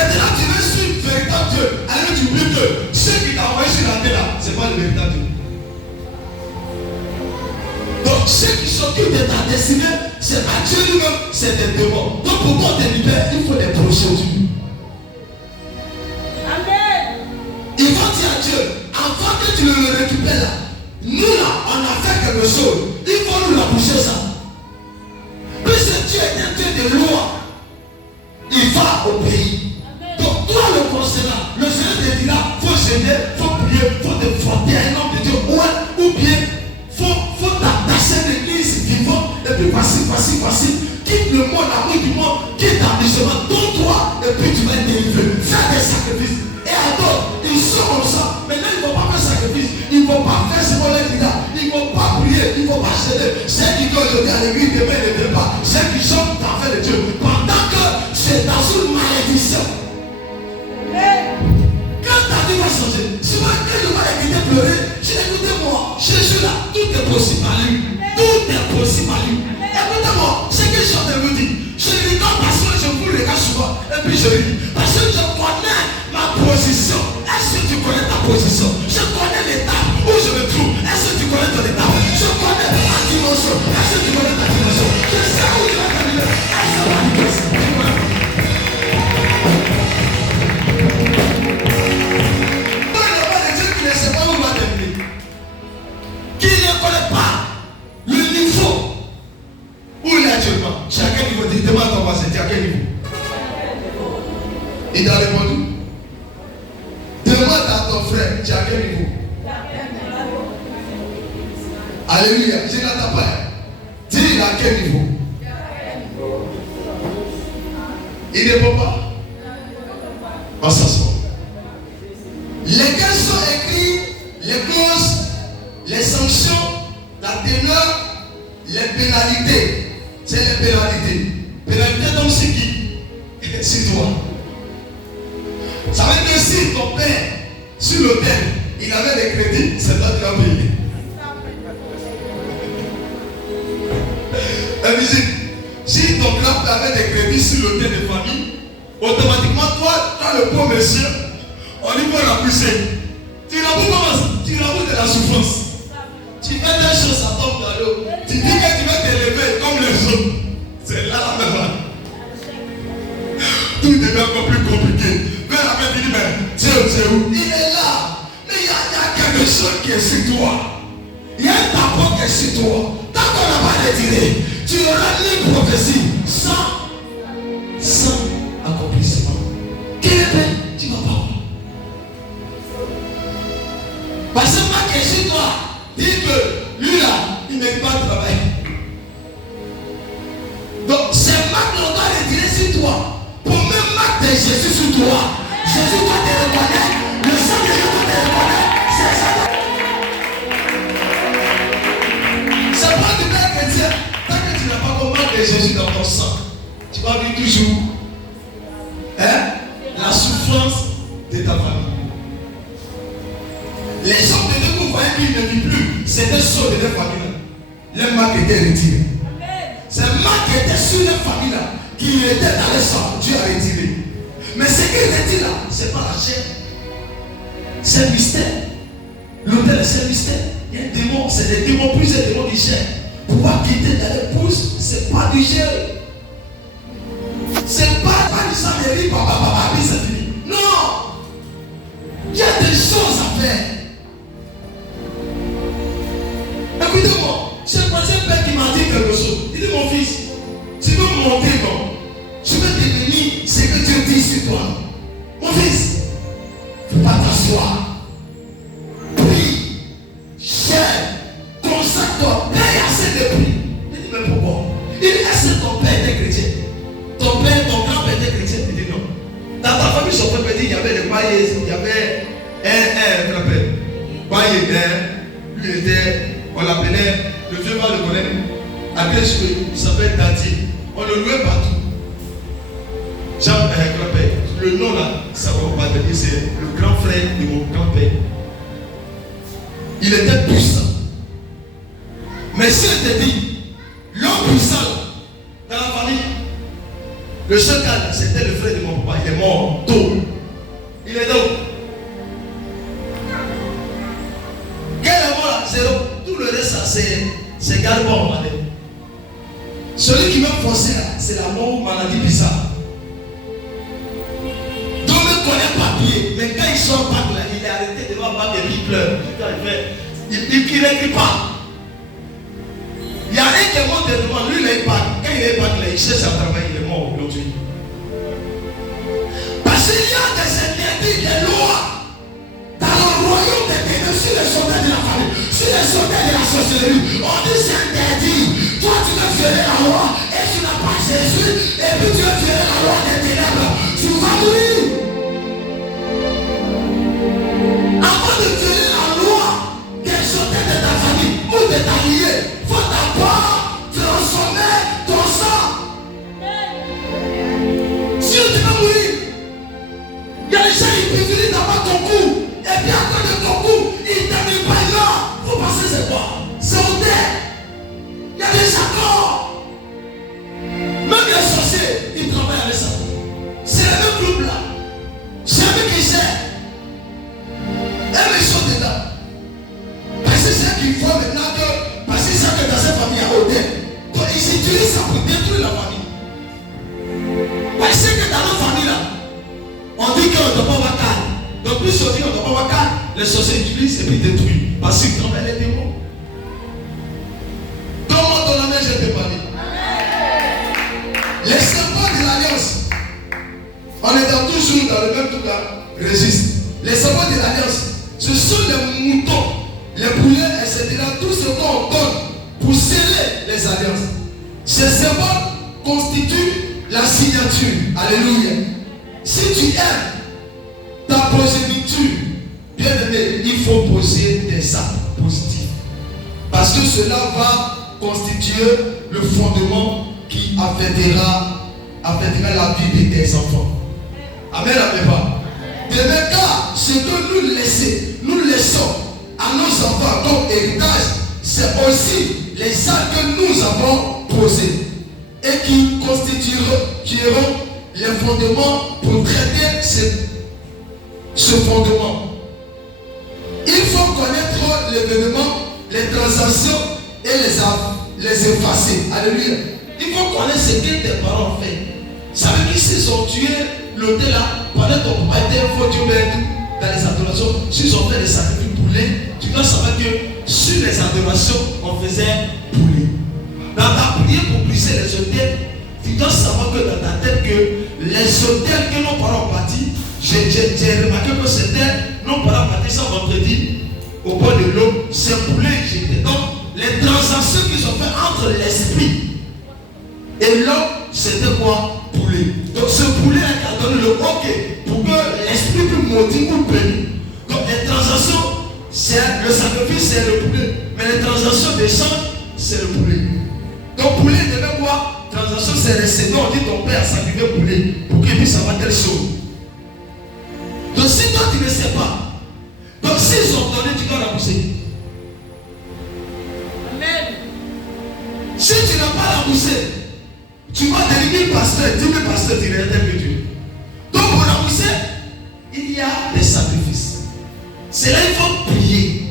Maintenant, tu veux suivre le véritable Dieu. Alors tu oublies que ceux qui t'ont envoyé sur la terre là, ce n'est pas le véritable Dieu. Donc, ceux qui s'occupent de ta destinée, c'est pas Dieu lui-même, c'est des démons. Donc, pour qu'on te libère, il faut des procédures. Amen. Ils vont dire à Dieu, avant que tu le récupères là, nous là, on a fait quelque chose. Il faut nous la boucher ça. Puisque Dieu est un Dieu de loi, il va au pays. Donc, toi le conseiller, le Seigneur te dira, il faut gêner, il faut prier, il faut te frotter à un homme de Dieu. Ou bien, faut t'attacher l'église vivante. Et puis voici. Quitte le monde, l'amour du monde, quitte l'établissement, donne-toi, et puis tu vas être délivré. Fais des sacrifices. Et alors, ils sont comme ça. Maintenant, ils ne vont pas faire sacrifice. Ils ne vont pas faire ce qu'on leur dit là. Ils ne vont pas prier. Ils ne vont pas gêner. Ceux qui aujourd'hui à l'église, demain ne viennent pas. Ceux qui chantent dans la de Dieu. Pendant que c'est dans une malédiction. Quand ta vie va changer, souvent quand je vais écouter pleurer, je dis écoutez-moi, Jésus là, tout est possible à lui. Tout est possible à lui. Écoutez-moi, ce que je suis en train de vous dire, je le dis non parce que je vous regarde souvent. Et puis je le dis, parce que je connais ma position. Est-ce que tu connais ta position? Je connais l'état où je me trouve. Est-ce que tu connais ton état? Je connais ta dimension. Est-ce que tu connais ta dimension? Je sais où tu vas terminer. Est-ce que tu connais? Qui ne connaît pas le niveau où il est actuellement? C'est à quel niveau? Demande à ton voisin, c'est à quel niveau? Il t'a répondu. Demande à ton frère, c'est à quel niveau? Alléluia, je n'attends pas. Dis à quel niveau? Il ne peut pas. On s'assoit. Lesquels sont écrits les causes, les sanctions, la teneur, les pénalités. C'est les pénalités. Pénalité donc c'est qui? C'est toi. Ça veut dire que si ton père, sur l'autel, il avait des crédits, c'est toi qui vas payer. La musique. Si ton grand-père avait des crédits sur l'autel de famille, automatiquement toi le pauvre monsieur, on lui va la pousser. Tu l'avoues de la souffrance. Tu fais des choses, ça tombe dans l'eau. Tu dis que tu vas t'élever comme les autres. C'est là la même. Tout devient encore plus compliqué. Quand la mère dit, mais Dieu, c'est où? Il est là. Mais il y a quelque chose qui est sur toi. Il y a un tampon qui est sur toi. Tant qu'on n'a pas retiré, tu auras une prophétie sans accomplissement. Quel est tu vas pas voir. Parce que ma question toi, dit que lui là, il n'est pas de travail. Donc c'est Marc qu'on doit retirer sur toi. Pour même Marc de Jésus sur toi. Jésus doit te reconnaître. Le sang de Dieu doit te reconnaître. C'est ça. C'est pas du bien chrétien. Tant que tu n'as pas comme Marc de Jésus dans ton sang, tu vas vivre toujours la souffrance de ta famille. Les hommes de Dieu, vous voyez qu'ils ne vivent plus. C'était ceux de leur famille. Le Marc était retiré. C'est Marc qui était sur leur famille là, qui était dans le sang. Dieu a retiré. Mais ce qu'il retire là, ce n'est pas la chair. C'est un mystère. L'autel, c'est un mystère. Il y a un démon, c'est des démons, plusieurs démons du chair. Pouvoir quitter dans l'épouse, ce n'est pas du gel. C'est pas du sang de riz, papa, c'est fini. Non! Il y a des choses à faire. Écoutez-moi, c'est le prochain père qui m'a dit quelque chose. Il dit mon fils, tu veux me monter, non? Je vais devenir ce que Dieu dit sur toi. Mon fils, il ne faut pas t'asseoir. Prie, cherche, consacre-toi, paye assez de prix. Il dit mais pourquoi? Il dit est-ce que ton père était chrétien? Ton père, ton grand-père était chrétien? Il dit non. Dans ta famille, son père dit il y avait des païens, il y avait un grand-père. Lui était, on l'appelait, le vieux va le connaître, après il s'appelle Dadier. On le louait partout. Jean, grand-père, le nom là, ça ne va pas te dire, c'est le grand frère de mon grand-père. Il était puissant. Mais si elle te dit, l'homme puissant dans la famille, le seul cas, c'était le frère de mon papa, il est mort tôt. Il est donc. Quel est mort là? Zéro. Tout le reste, c'est garde-bon. Celui qui va foncer là, c'est la mort ou maladie bizarre. Donc ne connaît pas pied. Mais quand il sort pas là, il est arrêté devant Bac et il pleure. Il ne récrit pas. Il y a un qui est mort devant lui, il n'est pas. Quand il n'est pas là, il cherche à travailler, il est mort aujourd'hui. Parce qu'il y a des interdits, des lois dans le royaume des ténèbres sur les soldats de la famille, sur les soldats de la sorcellerie. On dit c'est interdit. Toi tu veux violer la loi et tu n'as pas Jésus, et puis tu veux violer la loi des ténèbres. Tu vas mourir. Avant de violer la loi des soldats de ta famille ou de ta liée, il faut d'abord transformer ton sang. Sinon tu vas mourir. Il y a des gens qui peuvent venir d'abord ton cou. Et puis après de ton cou, ils ne terminent pas là. Vous pensez c'est quoi? C'est au terre. Il y a des accords. Même les sorciers, ils travaillent avec ça. C'est le même groupe là. C'est eux qui gèrent. Eux ils sont dedans. Parce que c'est eux qui font maintenant que, parce qu'ils savent que dans cette famille il y a au terre. Donc ils utilisent ça pour détruire la famille. Parce que dans notre famille là, on dit qu'on ne doit pas avoir calme. Donc plus on dit qu'on ne doit pas avoir calme, les sorciers utilisent et puis détruisent. Parce qu'ils travaillent les démons. Comment ton ami je t'ai parlé? Les symboles de l'alliance. On est toujours dans le même truc là. Registre. Les symboles de l'alliance, ce sont les moutons, les poulets, etc. Tout ce qu'on donne pour sceller les alliances. Ces symboles constituent la signature. Alléluia. Si tu aimes ta progéniture, bien aimé, il faut poser des actes positifs. Parce que cela va constituer le fondement qui affectera la vie de tes enfants. Amen, amen pas. De même cas, ce que nous laissons à nos enfants comme héritage, c'est aussi les actes que nous avons posés et qui constitueront les fondements pour traiter ce fondement. Il faut connaître l'événement, les transactions et les effacer. Alléluia. Il faut connaître ce que tes parents ont fait. Ça veut dire s'ils ont tué l'autel là, pendant ton papa était un faux Dieu dans les adorations, s'ils ont fait des sacrifices poulets, tu dois savoir que sur les adorations, on faisait poulet. Dans ta prière pour briser les autels, tu dois savoir que dans ta tête que les autels que nos parents ont bâtis, j'ai remarqué que c'était nos parents bâtis ça vendredi au bord de l'eau, c'est poulet jeté. Donc les transactions qu'ils ont fait entre l'esprit et l'homme, c'était quoi? Poulet. Donc ce poulet qui a donné le OK pour que l'esprit puisse maudire ou bénir. Donc les transactions, le sacrifice c'est le poulet. Mais les transactions des sang, c'est le poulet. Donc poulet devait quoi? Transaction c'est le Seigneur, on dit ton père a sacrifié poulet pour qu'il puisse avoir telle chose. Donc si toi tu ne sais pas, donc s'ils ont donné, tu dois rembourser. Amen. Si tu n'as pas remboursé, tu vas délivrer le pasteur, 10 000 pasteurs, tu n'es que Dieu. Donc pour rembourser, il y a des sacrifices. C'est là qu'il faut prier.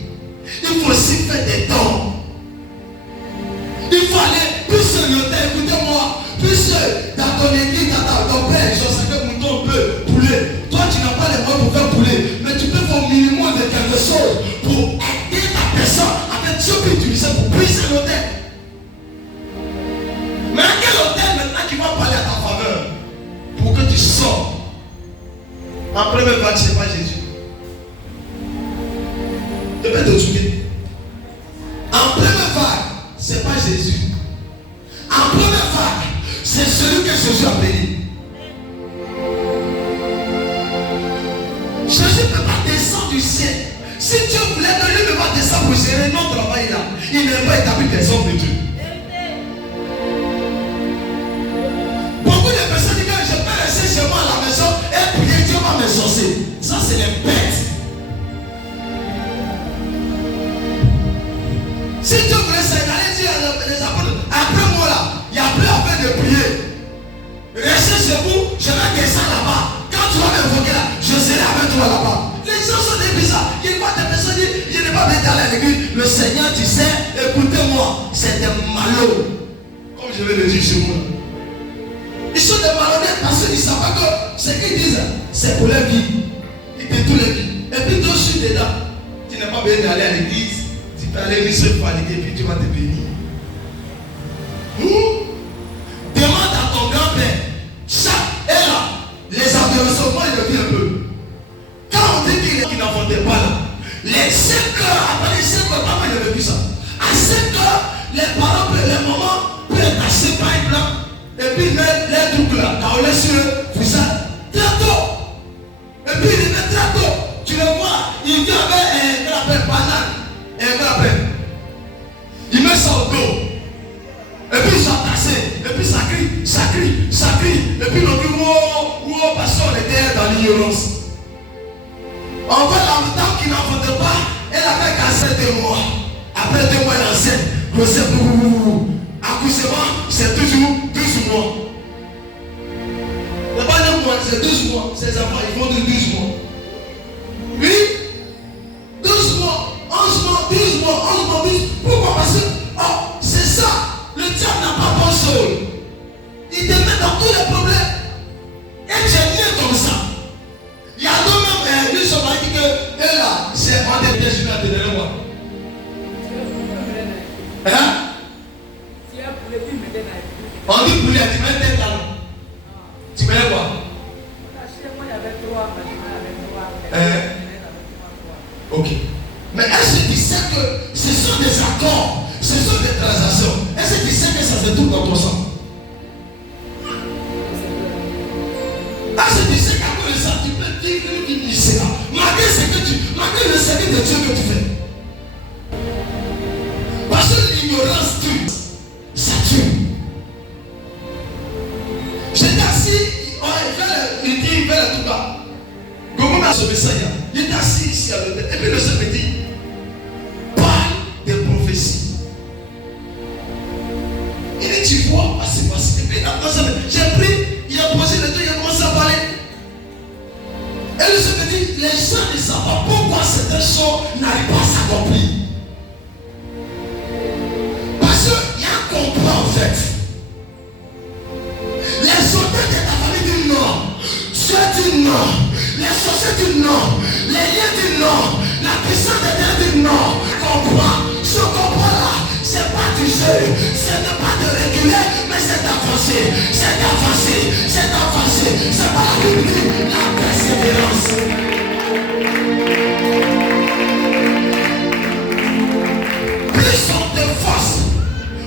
Il faut aussi faire des dons. Il faut aller plus sur le terre, écoutez-moi, plus dans ton église, dans ton père, je sais que mouton peut poulet. Toi tu n'as pas les moyens pour faire poulet, mais tu peux faire au minimum de quelque chose pour aider ta personne à que Dieu peut utiliser pour briser l'autel. Mais à quel hôtel maintenant qui va parler à ta faveur pour que tu sors? En première vague, ce n'est pas Jésus. Je vais te dire. En première vague, ce n'est pas Jésus. En première vague, c'est celui que Jésus a béni. Jésus ne peut pas descendre du ciel. Si Dieu voulait que lui ne va descendre pour gérer notre travail là, il n'est pas établi des hommes de Dieu. Beaucoup de personnes disent que je peux rester chez moi à la maison et prier, Dieu va me sorcer. Ça c'est les bêtes. Si Dieu voulait s'égaler, dire les apôtres, après moi là, il y a plus à faire de prier. Restez chez vous, je vais descendre là-bas. Quand le Seigneur disait, écoutez-moi, c'est des malheurs. Comme je vais le dire chez moi. Ils sont des malhonnêtes parce qu'ils ne savent pas que ce qu'ils disent, c'est pour leur vie. Ils détruisent leur vie. Et puis toi, je suis dedans. Tu n'as pas besoin d'aller à l'église. Tu peux aller une seule fois à l'église et puis tu vas te bénir. Demande à ton grand-père. Et là, les adorations, moi je le dis un peu. Quand on dit qu'il n'inventait pas là, les 5 heures, après les 5 heures, maman il a vécu ça. À 5 heures, les parents, les mamans peuvent être assez par exemple. Et puis les trucs là, quand on laisse sur le visage, très tôt. Et puis il est très tôt. Tu le vois, il vient avec un appelle banane. Un appelle. Il met ça au dos. Et puis ils sont tassés. Et puis ça crie, ça crie, ça crie. Et puis on dit, wow, parce qu'on était dans l'ignorance. On voit la dame qui n'en faisait pas, elle avait cassé 2 mois. Après 2 mois, elle enceinte. Grossesse, accouchement, c'est toujours 12 mois. Le pas 9 mois, c'est 12 mois. Ces enfants, ils font de 12 mois. Oui, 12 mois, 11 mois, 12 mois, 11 mois, 12. Pourquoi? Parce que, c'est ça. Le diable n'a pas bon sol. Il te met dans tous les problèmes. Et tu es né comme ça. Il y a deux même, lui, ça m'a dit que, eux là, c'est en des déjeuners à te donner moi. Hein? On dit poulet, tu mets tête là. Tu mets quoi? Ok. Mais est-ce que tu sais que ce sont des accords, ce sont des transactions? Est-ce que tu sais que ça se trouve dans ton sang? Est-ce que tu sais qu'à cause de ça, tu peux dire qu'il n'y sait pas? Malgré le service de Dieu que tu fais. Parce que l'ignorance tue. Ça tue. J'étais assis, il dit, il fait le tout bas. Comment on a sauvé ça? Il est assis ici à l'hôtel. Et puis le Seigneur me dit, parle des prophéties. Il dit, tu vois, c'est passé. Et puis il a commencé à me dire, j'ai pris, il a posé le dos, il a commencé à parler. Et le Seigneur me dit, les gens ne savent pas pourquoi certaines choses n'arrivent pas à s'accomplir. Parce qu'il y a un complot en fait. Les soldats de ta famille disent non. Dieu dit non. Les sorciers disent non. Les liens disent non. La puissance de Dieu dit non. Comprends. Ce comprend là, c'est pas du jeu. Ce n'est pas de réguler, mais c'est d'avancer. C'est d'avancer. C'est d'avancer. C'est pas la Bible, la persévérance. Plus on te force,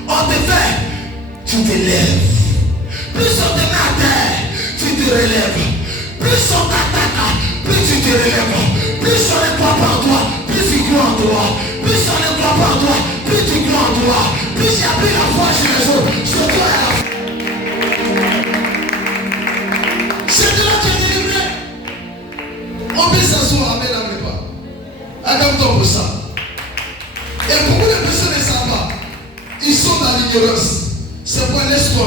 on te fait, tu te lèves. Plus on te met à terre, tu te relèves. Plus on t'attaque, plus tu te relèves. Plus on ne croit pas en toi, plus tu crois en toi. Plus on ne croit pas en toi, plus tu crois en toi. Plus il y a plus la foi chez les autres, sur toi et la foi. C'est de là que tu es délivré. On peut s'asseoir, amen, amen pas. Attends-toi pour ça. Et beaucoup de personnes ne savent pas. Ils sont dans l'ignorance. C'est pour laisse-toi.